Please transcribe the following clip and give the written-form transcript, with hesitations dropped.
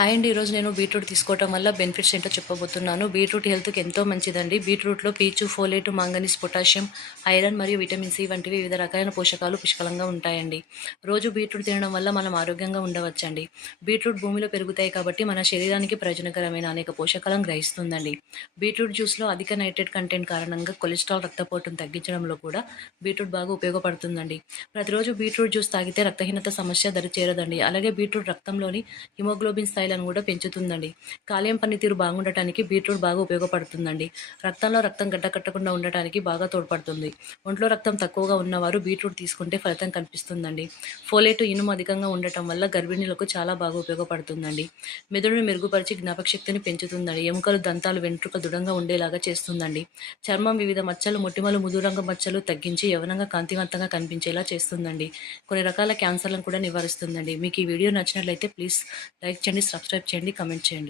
Hi అండి. ఈరోజు నేను బీట్రూట్ తీసుకోవటం వల్ల బెనిఫిట్స్ ఏంటో చెప్పబోతున్నాను. బీట్రూట్ హెల్త్‌కి ఎంతో మంచిదండి. బీట్రూట్‌లో పీచు, ఫోలేటు, మాంగనీస్, పొటాషియం, ఐరన్ మరియు విటమిన్ సి వంటివి వివిధ రకాలైన పోషకాలు పుష్కలంగా ఉంటాయండి. రోజు బీట్రూట్ తినడం వల్ల మనం ఆరోగ్యంగా ఉండవచ్చండి. బీట్రూట్ భూమిలో పెరుగుతాయి కాబట్టి మన శరీరానికి ప్రయోజనకరమైన అనేక పోషకాలను గ్రహిస్తుందండి. బీట్రూట్ జ్యూస్‌లో అధిక నైట్రేట్ కంటెంట్ కారణంగా కొలెస్ట్రాల్, రక్తపోటును తగ్గించడంలో కూడా బీట్రూట్ బాగా ఉపయోగపడుతుందండి. ప్రతిరోజు బీట్రూట్ జ్యూస్ తాగితే రక్తహీనత సమస్య దరిచేరదండి. అలాగే బీట్రూట్ రక్తంలోని హిమోగ్లోబిన్ స్థాయిలను కూడా పెంచుతుందండి. కాలేయం పనితీరు బాగుండటానికి బీట్రూట్ బాగా ఉపయోగపడుతుందండి. రక్తంలో రక్తం గడ్డకట్టకుండా ఉండటానికి బాగా తోడ్పడుతుంది. ఒంట్లో రక్తం తక్కువగా ఉన్నవారు బీట్రూట్ తీసుకుంటే ఫలితం కనిపిస్తుందండి. ఫోలేటు, ఇనుము అధికంగా ఉండటం వల్ల గర్భిణులకు చాలా బాగా ఉపయోగపడుతుందండి. మెదడును మెరుగుపరిచి జ్ఞాపకశక్తిని పెంచుతుందండి. ఎముకలు, దంతాలు, వెంట్రుకలు దృఢంగా ఉండేలాగా చేస్తుందండి. చర్మం వివిధ మచ్చలు, మొటిమలు, ముదురంగు మచ్చలు తగ్గించి యవ్వనంగా కాంతివంతంగా కనిపించేలా చేస్తుందండి. కొన్ని రకాల క్యాన్సర్లను కూడా నివారిస్తుందండి. మీకు ఈ వీడియో నచ్చినట్లయితే ప్లీజ్ లైక్ చేయండి, సబ్స్క్రైబ్ చేయండి, కామెంట్ చేయండి.